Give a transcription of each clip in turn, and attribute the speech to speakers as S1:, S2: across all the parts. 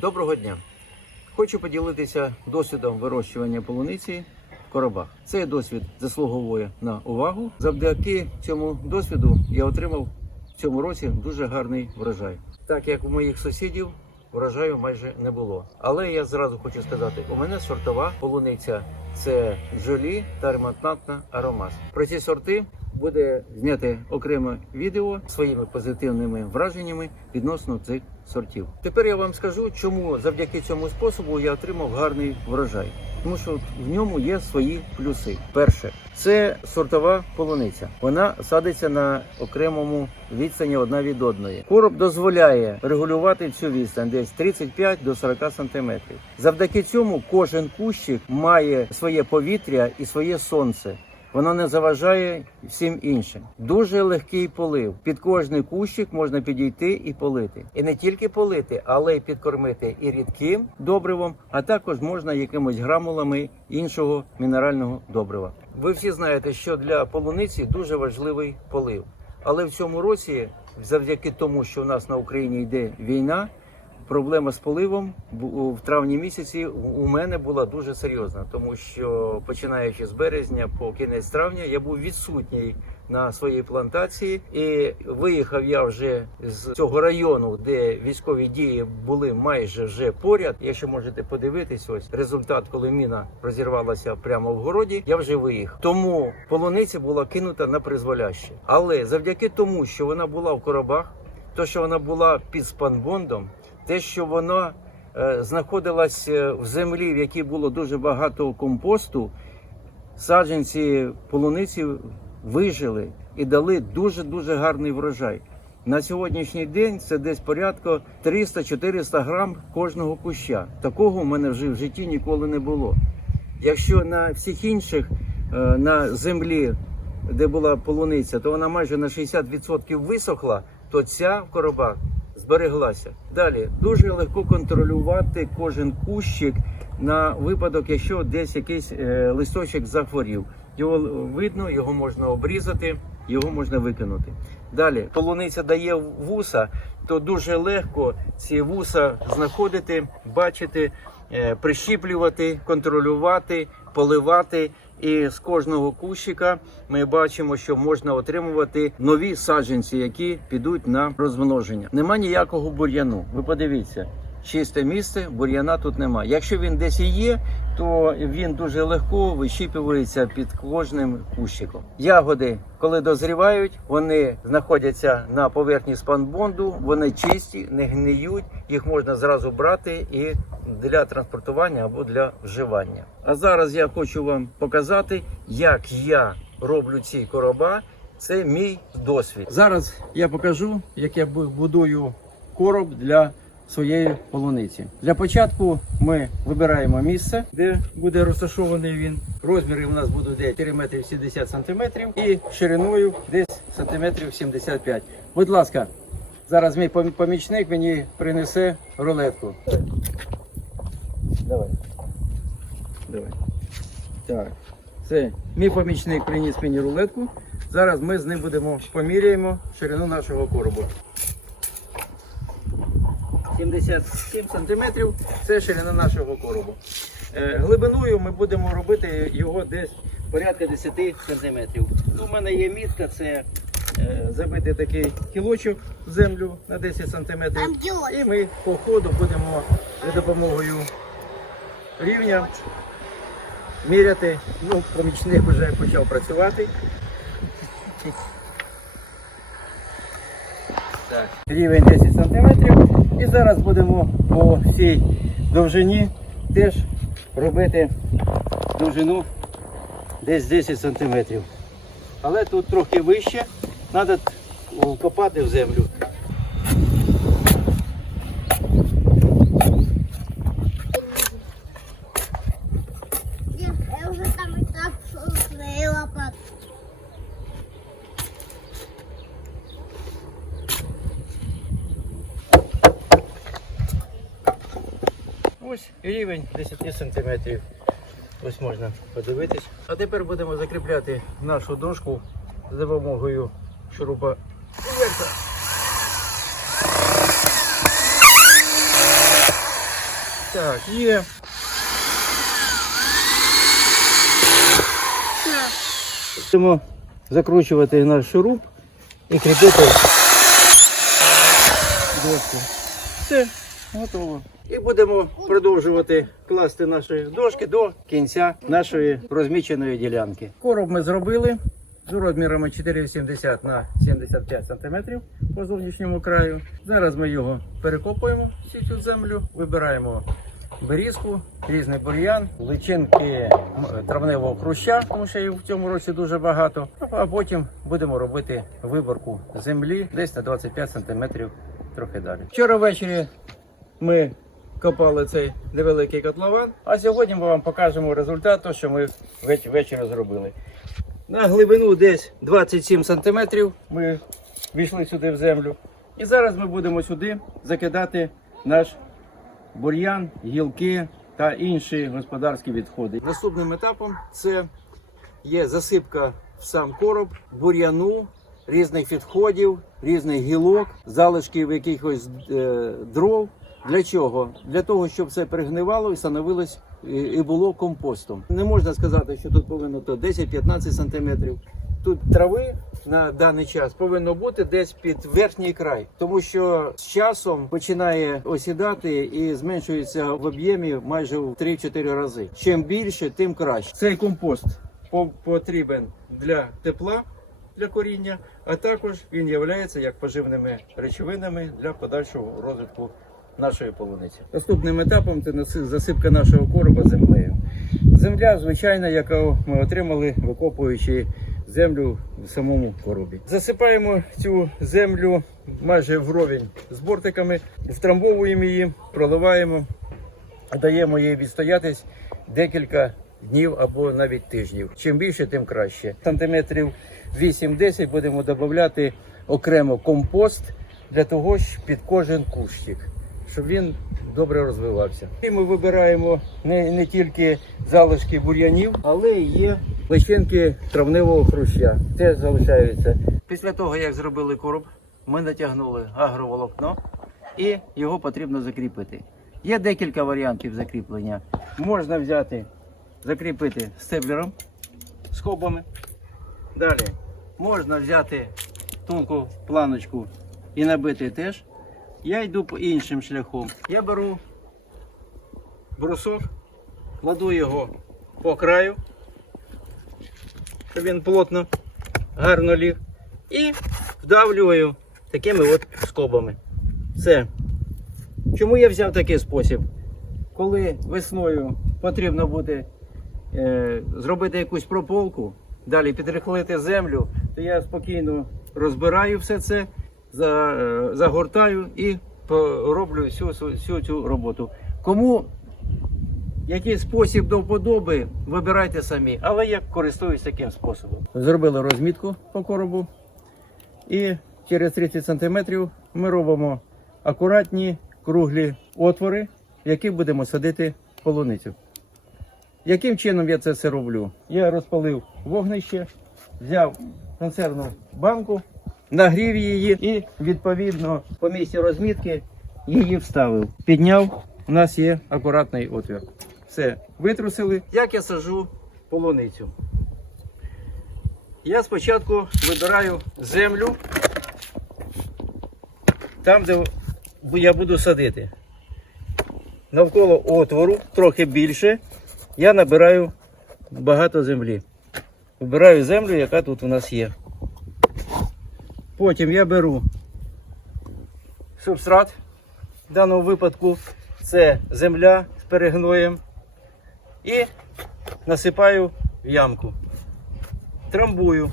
S1: Доброго дня! Хочу поділитися досвідом вирощування полуниці в коробах. Цей досвід заслуговує на увагу. Завдяки цьому досвіду я отримав в цьому році дуже гарний врожай. Так як у моїх сусідів врожаю майже не було. Але я зразу хочу сказати: у мене сортова полуниця це жолі та ремонтантна аромат. Про ці сорти буде зняти окреме відео своїми позитивними враженнями відносно цих сортів. Тепер я вам скажу, чому завдяки цьому способу я отримав гарний врожай. Тому що в ньому є свої плюси. Перше, це сортова полуниця. Вона садиться на окремому відстані одна від одної. Короб дозволяє регулювати цю відстань десь 35 до 40 сантиметрів. Завдяки цьому кожен кущик має своє повітря і своє сонце. Воно не заважає всім іншим. Дуже легкий полив. Під кожний кущик можна підійти і полити. І не тільки полити, але й підкормити і рідким добривом, а також можна якимось грамулами іншого мінерального добрива. Ви всі знаєте, що для полуниці дуже важливий полив. Але в цьому році, завдяки тому, що в нас на Україні йде війна, проблема з поливом в травні місяці у мене була дуже серйозна, тому що починаючи з березня по кінець травня я був відсутній на своїй плантації, і виїхав я вже з цього району, де військові дії були майже вже поряд. Якщо можете подивитись, ось результат, коли міна розірвалася прямо в городі, я вже виїхав. Тому полуниця була кинута на призволяще. Але завдяки тому, що вона була в коробах, то що вона була під спанбондом, те, що вона е, знаходилась е, в землі, в якій було дуже багато компосту, саджанці полуниці вижили і дали дуже дуже гарний врожай. На сьогоднішній день це десь порядка 300-400 грам кожного куща. Такого в мене вже в житті ніколи не було. Якщо на всіх інших е, на землі, де була полуниця, то вона майже на 60% висохла, то ця в коробах збереглася. Далі дуже легко контролювати кожен кущик на випадок, якщо десь якийсь е, листочок захворів. Його видно, його можна обрізати, його можна викинути. Далі полуниця дає вуса, то дуже легко ці вуса знаходити, бачити, е, прищіплювати, контролювати, поливати. І з кожного кущика ми бачимо, що можна отримувати нові саджанці, які підуть на розмноження. Нема ніякого бур'яну. Ви подивіться, чисте місце, бур'яна тут нема. Якщо він десь і є, то він дуже легко вищіпується під кожним кущиком. Ягоди, коли дозрівають, вони знаходяться на поверхні спанбонду, вони чисті, не гниють, їх можна зразу брати і для транспортування або для вживання. А зараз я хочу вам показати, як я роблю ці короба. Це мій досвід. Зараз я покажу, як я бу- будую короб для своєї полуниці. Для початку ми вибираємо місце, де буде розташований він. Розміри у нас будуть десь 4 метри 70 сантиметрів і шириною десь сантиметрів 75. Будь ласка, зараз мій помічник мені принесе рулетку. Давай. Давай. Так. Це мій помічник приніс мені рулетку. Зараз ми з ним будемо поміряємо ширину нашого коробу. 77 сантиметрів це ширина нашого коробу. Е, глибиною ми будемо робити його десь порядка 10 сантиметрів. Ну, у мене є мітка, це е, забити такий кілочок в землю на 10 сантиметрів. І ми по ходу будемо за допомогою рівня міряти. Ну, помічник вже почав працювати. Так. Рівень 10 см. І зараз будемо по всій довжині теж робити довжину десь 10 см. Але тут трохи вище, треба копати в землю.
S2: Я, я уже там и так своей лопатой.
S1: Ось рівень 10 сантиметрів. Ось можна подивитись. А тепер будемо закріпляти нашу дошку за допомогою шурупа. Так, є. Будемо закручувати наш шуруп і кріпити дошку. Все, готово. І будемо продовжувати класти наші дошки до кінця нашої розміченої ділянки. Короб ми зробили з розмірами 4,70 на 75 см по зовнішньому краю. Зараз ми його перекопуємо всю цю землю, вибираємо берізку, різний бур'ян, личинки травневого хруща, тому що їх в цьому році дуже багато. А потім будемо робити виборку землі десь на 25 см трохи далі. Вчора ввечері ми копали цей невеликий котлован, а сьогодні ми вам покажемо результат, того, що ми ввечері зробили. На глибину десь 27 см ми війшли сюди в землю. І зараз ми будемо сюди закидати наш бур'ян, гілки та інші господарські відходи. Наступним етапом це є засипка в сам короб, бур'яну, різних відходів, різних гілок, залишків якихось е, дров. Для чого? Для того, щоб це пригнивало і становилось і, було компостом. Не можна сказати, що тут повинно то 10-15 сантиметрів. Тут трави на даний час повинно бути десь під верхній край, тому що з часом починає осідати і зменшується в об'ємі майже в 3-4 рази. Чим більше, тим краще. Цей компост потрібен для тепла. Для коріння, а також він є як поживними речовинами для подальшого розвитку нашої полуниці. Наступним етапом це засипка нашого короба землею. Земля звичайна, яку ми отримали, викопуючи землю в самому коробі. Засипаємо цю землю майже вровень з бортиками, втрамбовуємо її, проливаємо, даємо їй відстоятись декілька днів або навіть тижнів. Чим більше, тим краще. Сантиметрів 8-10 будемо додати окремо компост для того, щоб під кожен кущик, щоб він добре розвивався. І ми вибираємо не, не тільки залишки бур'янів, але й є личинки травневого хруща. Теж залишаються. Після того, як зробили короб, ми натягнули агроволокно і його потрібно закріпити. Є декілька варіантів закріплення. Можна взяти, закріпити стеблером з хобами. Далі можна взяти тонку планочку і набити теж. Я йду по іншим шляхом. Я беру брусок, кладу його по краю, щоб він плотно, гарно ліг. І вдавлюю такими от скобами. Все. Чому я взяв такий спосіб? Коли весною потрібно буде е, зробити якусь прополку, далі підрихлити землю, то я спокійно розбираю все це, загортаю і роблю всю, всю, всю цю роботу. Кому який спосіб до вподоби, вибирайте самі, але я користуюсь таким способом. Зробили розмітку по коробу. І через 30 см ми робимо акуратні круглі отвори, в які будемо садити полуницю. Яким чином я це все роблю? Я розпалив вогнище, взяв консервну банку, нагрів її і відповідно по місці розмітки її вставив. Підняв, у нас є акуратний отвір. Все, витрусили. Як я сажу полуницю? Я спочатку вибираю землю там, де я буду садити. Навколо отвору, трохи більше, я набираю багато землі. Вибираю землю, яка тут у нас є. Потім я беру субстрат. В даному випадку це земля з перегноєм. І насипаю в ямку. Трамбую.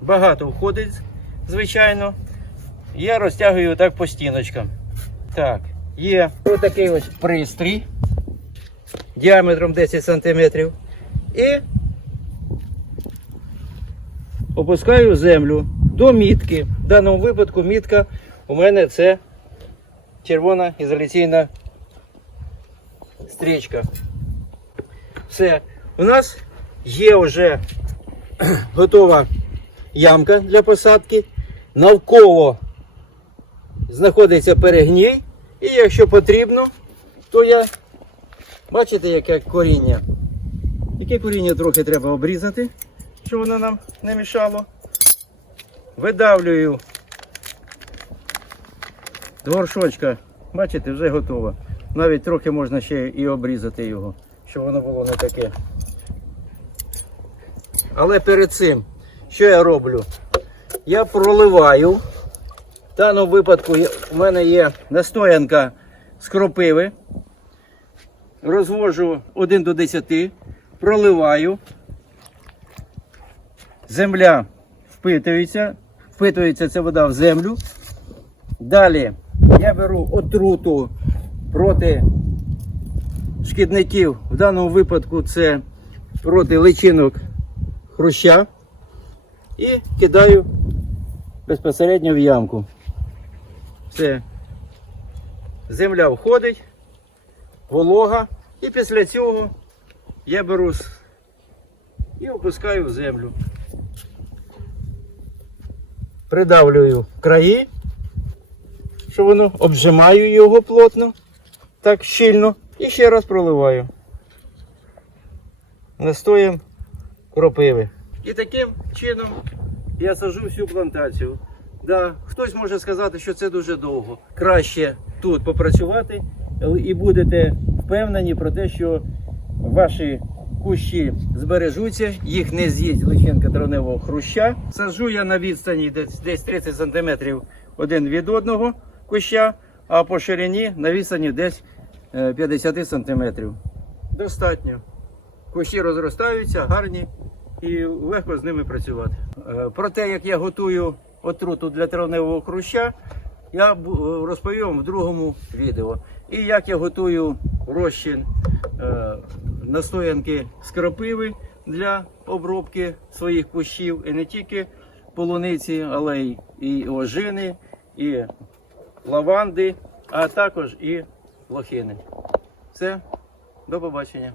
S1: Багато входить, звичайно. Я розтягую так по стіночкам. Так, є ось такий ось пристрій діаметром 10 см. І опускаю землю до мітки. В даному випадку мітка у мене це червона ізоляційна стрічка. Все. У нас є вже готова ямка для посадки. Навколо знаходиться перегній. І якщо потрібно, то я, бачите, яке коріння. Яке коріння трохи треба обрізати, щоб воно нам не мішало. Видавлюю горшочка, бачите, вже готово. Навіть трохи можна ще і обрізати його, щоб воно було не таке. Але перед цим, що я роблю? Я проливаю. В даному випадку у мене є настоянка з кропиви. Розвожу 1 до 10, проливаю. Земля впитується, впитується ця вода в землю. Далі я беру отруту проти шкідників. В даному випадку це проти личинок хруща. І кидаю безпосередньо в ямку. Все. Земля входить, волога. І після цього я беру і опускаю в землю. Придавлюю краї, що воно обжимаю його плотно, так щільно, і ще раз проливаю. Настоєм кропиви. І таким чином я сажу всю плантацію. Да, хтось може сказати, що це дуже довго. Краще тут попрацювати і будете впевнені про те, що ваші кущі збережуться, їх не з'їсть личинка травневого хруща. Саджу я на відстані десь, десь 30 см один від одного куща, а по ширині на відстані десь е, 50 см. Достатньо. Кущі розростаються, гарні і легко з ними працювати. Е, Про те, як я готую отруту для травневого хруща, я розповім вам в другому відео. І як я готую розчин е, настоянки з крапиви для обробки своїх кущів, і не тільки полуниці, але й і ожини, і лаванди, а також і лохини. Все, до побачення.